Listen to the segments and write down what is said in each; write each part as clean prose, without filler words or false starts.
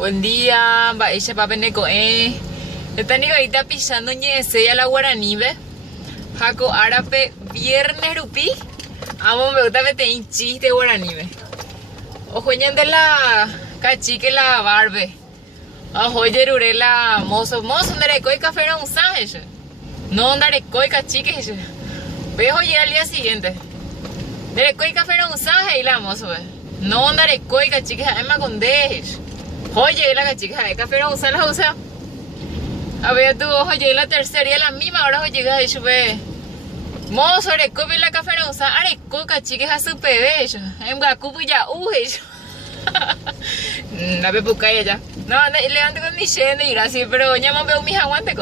Buen día, ella va a venir con Está ni ahorita pisando ñese a la guaraní, ve. Jaco árabe viernes rupi. Amo me gusta vete en chiste guaraní, ve. Ojo de la cachique la barbe. Ojo yerure la mozo ndare coi café no usaje. No ndare coi cachique. Ve oye al día siguiente. Ndare coi café no usaje y la mozo, ve. No ndare coi cachique además con dejes. Oye, la cachica de café no usa la usa. A ver, tú, oye, la tercera y la misma hora, oye, llega y sube. Mozo, recoge la café no usa. Are coca, chica, a su bebé. En Gakubu ya, la ve busca ella. No, levante con mi gente y gracias, pero ya me veo mis aguantes.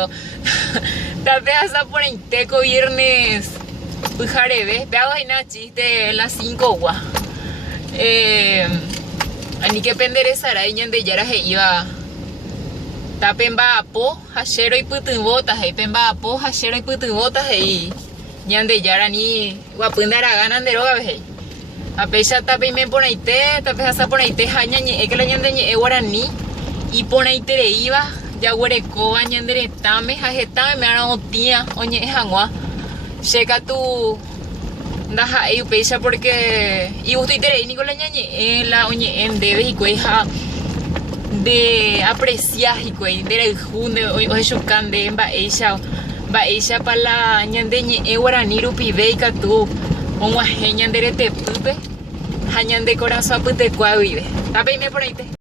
Tal vez hasta por el teco viernes. Pujarebe, te hago ahí una chiste las 5 gua. Ani que penderezara y ñande yara he iba tapemba apo hashero y putubotas y pemba apo hashero y putubotas y ñande yara ni guapundara ganan de roga ve a pesar tape me poneite tape hasa poneite haña ni que la ñande ni guarani y poneite de iba ya huereco ñande de tame hajetame me ara otia oñe hangua checa tu Ndaja eu pesa porque y usted tere ni con la ñañe la oñe en debe y cueja de apreciar y cue de el junde o eso cande va ella para la ñandeñe e guarani rupi beika tu un ajeñan de te pupe hañan de corazón pute cuavive tape me por ahí